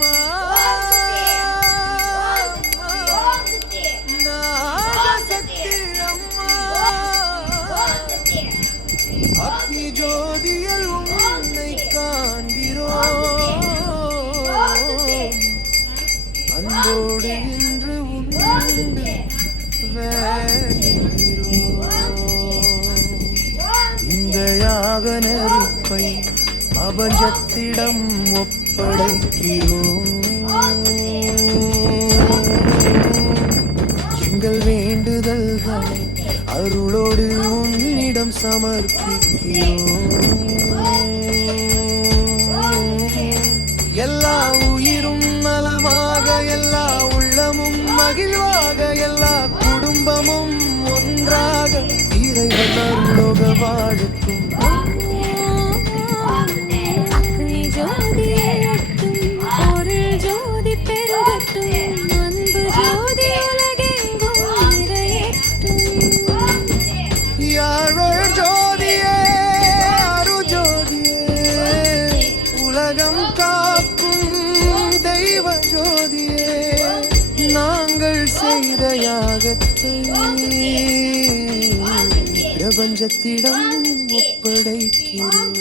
அம்மா நாகசக்தி அம்மா அக்னி ஜோதியில் உன்னை காண்கிறோம் அன்போடு இன்று உண்டு இந்த யாக நெருப்பை அபஞ்சத்திடம் ஒப்படைக்கிறோம் எங்கள் வேண்டுதல்கள் அருளோடு உன்னிடம் சமர்ப்பிக்கிறோம் எல்லா உயிரும் நலமாக எல்லா உள்ளமும் மகிழ்வாக எல்லா குடும்பமும் ஒன்றாக இறைவன் அருளோக வாழட்டும் செய்த யாகத்தை பிரபஞ்சத்திடம் ஒப்படைக்கிறோம்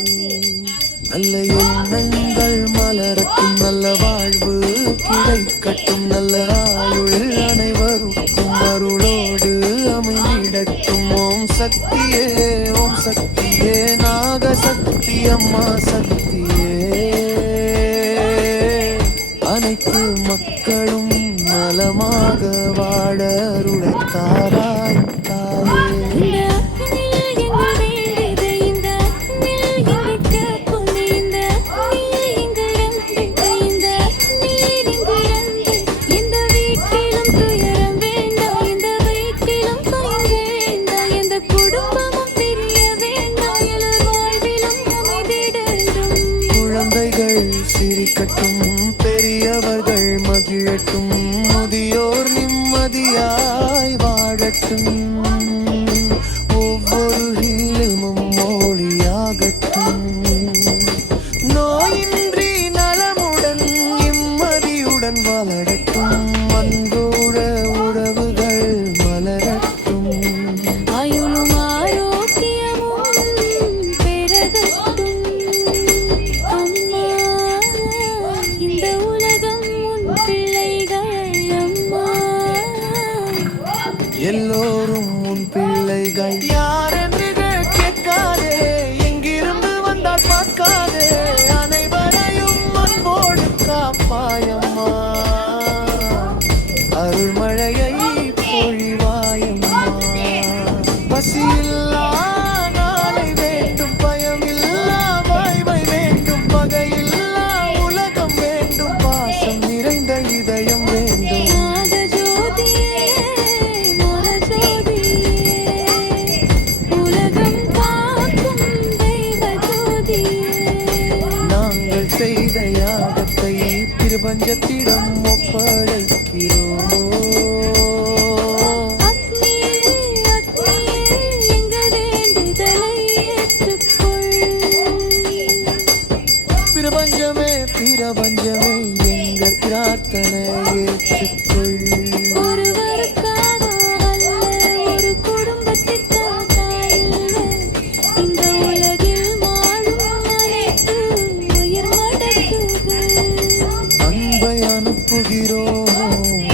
நல்ல எண்ணங்கள் மலரட்டும் நல்ல வாழ்வு கிடைக்கட்டும் நல்ல ஆயுள் அனைவருக்கும் அருளோடு அமைந்திடட்டும் ஓம் சக்தியே நாகசக்தி அம்மா சக்தியே அனைத்து மக்களும் நலமாக வாழ அருளத்தாராய் தாயே குழந்தைகள் சிரிக்கட்டும் பெரியவர்கள் மகிழட்டும் முதியோர் நிம்மதியாய் வாழட்டும் ஒவ்வொரு இல்லமும் மொழியாகட்டும் நோயின்றி நலமுடன் நிம்மதியுடன் வளரட்டும் அன்போட உறவுகள் மலரட்டும் ஆயுளும் ஆரோக்கியமும் பெருகட்டும் அம்மா இந்த உலகம் உன் பிள்ளைகள் அம்மா எல்லோரும் உன் பிள்ளைகள் யார் என்று கேட்காதே எங்கிருந்து வந்தால் பார்க்காதே அனைவரையும் அன்போடு காப்பாயம்மா அருள்மழையை பொழிவாயம்மா பசியில்லா நாளை வேண்டும் பயமில்லா வாய்மை வேண்டும் பகையில்லா உலகம் வேண்டும் பாசம் நிறைந்த இதயம் வேண்டும் நாங்கள் செய்த யாகத்தை பிரபஞ்சத்திடம் ஒப்படைக்கிறோம் பிரபஞ்சமே எங்கள் பிரார்த்தனை ஏற்றுக்கொள் ஒருவருக்காக அல்ல ஒரு குடும்பத்திற்காக இந்த உலகில் வாழும் அனைத்து உயிர் மடக்குகள் அன்பை அனுப்புகிறோம்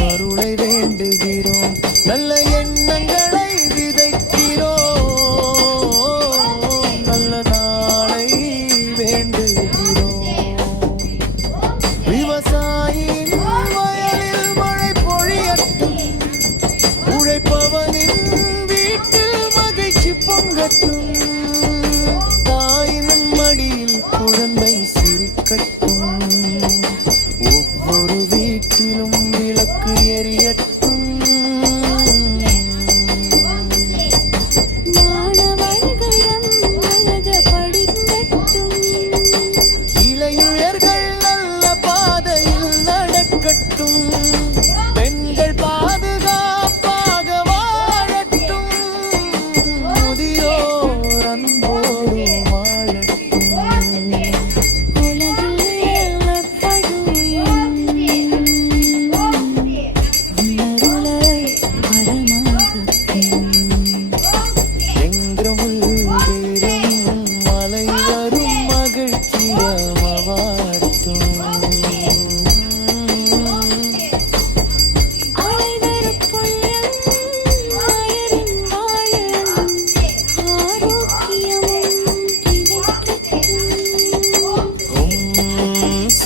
அருளை வேண்டுகிறோம் நல்ல எண்ணங்களை விதைக்கிறோம் நல்ல நாளை வேண்டுகிறோம் விவசாயின் வயலில் மழை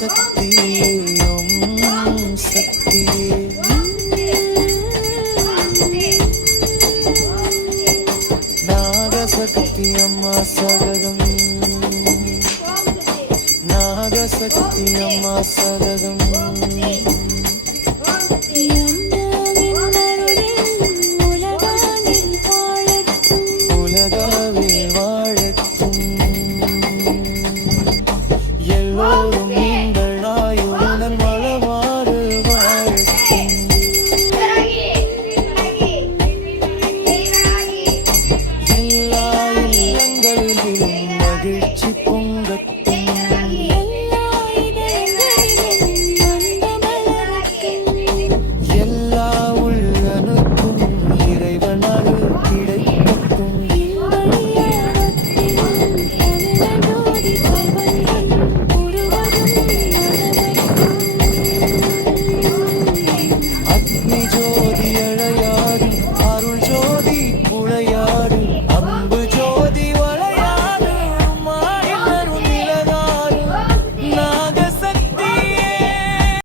சக்தியே ஓம் சக்தியே நாகசக்தி அம்மா சகதம் நாகசக்தி அம்மா சகதம்